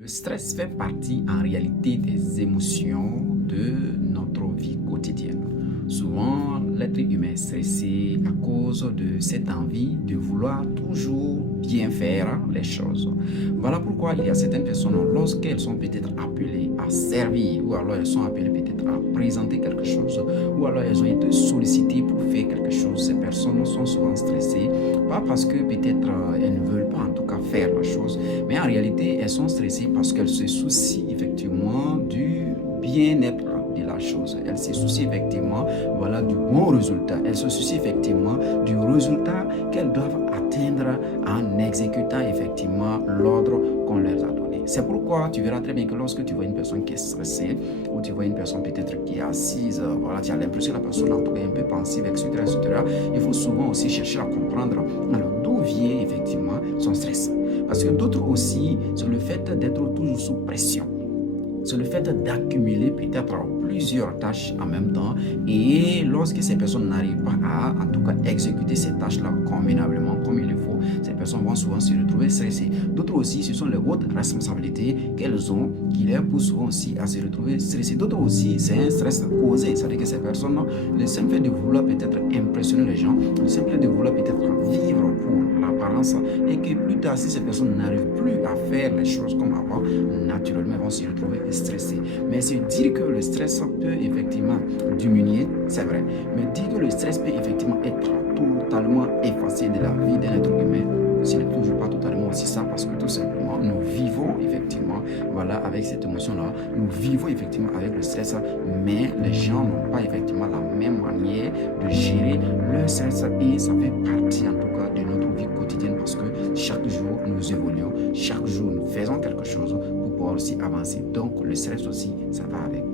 Le stress fait partie en réalité des émotions de notre vie quotidienne. Souvent, l'être humain est stressé à cause de cette envie de vouloir toujours bien faire les choses. Voilà pourquoi il y a certaines personnes, lorsqu'elles sont peut-être appelées à servir, ou alors elles sont appelées peut-être à présenter quelque chose, ou alors elles ont été sollicitées pour faire quelque chose, ces personnes sont souvent stressées, pas parce que peut-être elles ne veulent pas en tout cas faire la chose, mais en réalité, elles sont stressées parce qu'elles se soucient effectivement du bien-être de la chose. Elles se soucient effectivement, voilà, du bon résultat. Elles se soucient effectivement du résultat qu'elles doivent atteindre en exécutant effectivement l'ordre qu'on leur a donné. C'est pourquoi tu verras très bien que lorsque tu vois une personne qui est stressée, ou tu vois une personne peut-être qui est assise, voilà, tu as l'impression que la personne en tout cas est un peu pensive, etc., etc., il faut souvent aussi chercher à comprendre alors d'où vient effectivement son stress. Parce que d'autres aussi, c'est le fait d'être toujours sous pression. C'est le fait d'accumuler peut-être plusieurs tâches en même temps. Et lorsque ces personnes n'arrivent pas à, en tout cas, exécuter ces tâches-là convenablement, comme il le faut, ces personnes vont souvent se retrouver stressées. D'autres aussi, ce sont les autres responsabilités qu'elles ont qui les poussent souvent aussi à se retrouver stressées. D'autres aussi, c'est un stress causé. C'est-à-dire que ces personnes, le simple fait de vouloir peut-être impressionner les gens, le simple fait de vouloir peut-être vivre pour l'apparence, et que plus tard, si ces personnes n'arrivent plus à faire les choses comme avant, naturellement, elles vont se retrouver stressées. Mais se dire que le stress peut effectivement diminuer, c'est vrai. Mais dire que le stress peut effectivement être totalement effacé de la vie d'un être humain, ce n'est toujours pas totalement aussi ça, parce que tout simplement, nous vivons effectivement, voilà, avec cette émotion-là, nous vivons effectivement avec le stress, mais les gens n'ont pas effectivement la même manière de gérer le stress, et ça fait partie en tout cas de notre vie quotidienne, parce que chaque jour nous évoluons, chaque jour nous faisons quelque chose pour pouvoir aussi avancer. Donc le stress aussi, ça va avec.